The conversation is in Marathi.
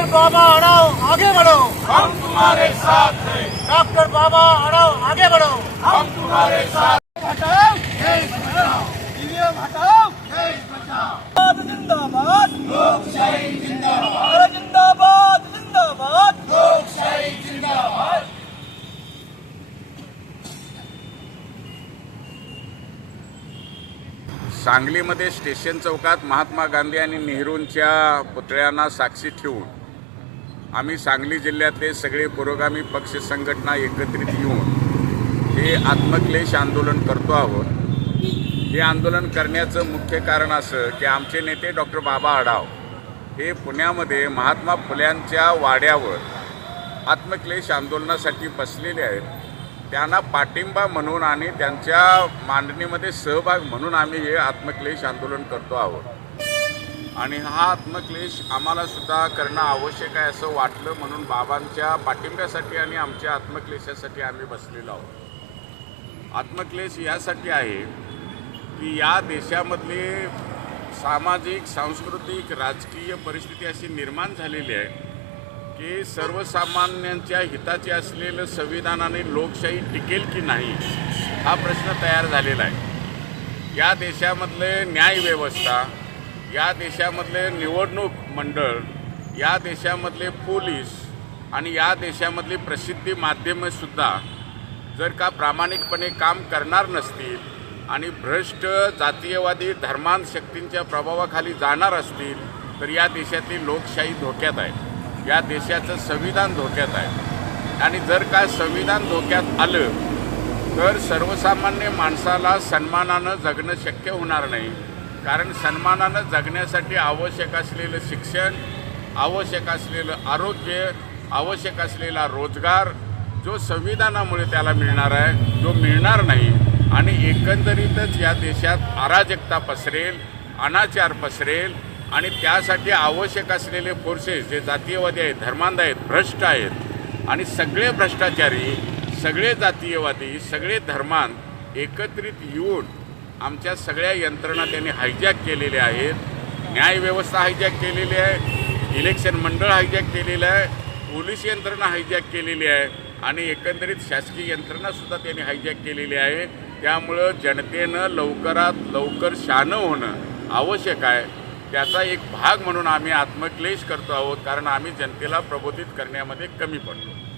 डॉक्टर बाबा अड़ाओ आगे बढ़ो। हम तुम्हारे साथ हैं। डॉक्टर बाबा अड़ाओ आगे बढ़ो। हम तुम्हारे साथ हटाओ देश बचाओ। ईवीएम हटाओ देश बचाओ। जिंदाबाद। लोकशाही जिंदाबाद। जिंदाबाद जिंदाबाद। लोकशाही जिंदाबाद। सांगलीमध्ये स्टेशन चौकात महात्मा गांधी आणि नेहरूंच्या पुतळ्यांना साक्षी ठेवून आम्ही सांगली जिल्ह्यातले सगळे पुरोगामी पक्ष संघटना एकत्रित येऊन हे आत्मक्लेश आंदोलन करतो आहोत. हे आंदोलन करण्याचं मुख्य कारण असं की आमचे नेते डॉक्टर बाबा आढाव हे पुण्यामध्ये महात्मा फुल्यांच्या वाड्यावर आत्मक्लेश आंदोलनासाठी बसलेले आहेत. त्यांना पाठिंबा म्हणून आणि त्यांच्या मांडणीमध्ये सहभाग म्हणून आम्ही हे आत्मक्लेश आंदोलन करतो आहोत. आणि हा आत्मक्लेश आम्हाला सुद्धा करणं आवश्यक आहे असं वाटलं म्हणून बाबांच्या पाठिंब्यासाठी आणि आमच्या आत्मक्लेशासाठी आम्ही बसलेलो आहोत. आत्मक्लेश यासाठी आहे की या देशामधली सामाजिक सांस्कृतिक राजकीय परिस्थिती अशी निर्माण झालेली आहे की सर्वसामान्यांच्या हिताचे असलेलं संविधानाने लोकशाही टिकेल की नाही हा प्रश्न तयार झालेला आहे. या देशामधले न्यायव्यवस्था या देशामधले निवडणूक मंडळ या देशामधले पोलीस आणि या देशामधली प्रसिद्धी माध्यमेसुद्धा जर का प्रामाणिकपणे काम करणार नसतील आणि भ्रष्ट जातीयवादी धर्मांध शक्तींच्या प्रभावाखाली जाणार असतील तर या देशातली लोकशाही धोक्यात आहे. या देशाचं संविधान धोक्यात आहे. आणि जर का संविधान धोक्यात आलं तर सर्वसामान्य माणसाला सन्मानानं जगणं शक्य होणार नाही. कारण सन्मानानं जगण्यासाठी आवश्यक असलेलं शिक्षण आवश्यक असलेलं आरोग्य आवश्यक असलेला रोजगार जो संविधानामुळे त्याला मिळणार आहे जो मिळणार नाही आणि एकंदरीतच या देशात अराजकता पसरेल अनाचार पसरेल आणि त्यासाठी आवश्यक असलेले फोर्सेस जे जातीयवादी आहेत धर्मांध आहेत भ्रष्ट आहेत आणि सगळे भ्रष्टाचारी सगळे जातीयवादी सगळे धर्मांध एकत्रित येऊन आमच्या सगळ्या यंत्रणा त्यांनी हायजॅक केलेल्या आहेत. न्यायव्यवस्था हायजॅक केलेली आहे. इलेक्शन मंडळ हायजॅक केलेलं आहे. पोलीस यंत्रणा हायजॅक केलेली आहे. आणि एकंदरीत शासकीय यंत्रणासुद्धा त्यांनी हायजॅक केलेली आहे. त्यामुळं जनतेनं लवकरात लवकर शानं होणं आवश्यक आहे. त्याचा एक भाग म्हणून आम्ही आत्मक्लेश करतो आहोत. कारण आम्ही जनतेला प्रबोधित करण्यामध्ये कमी पडतो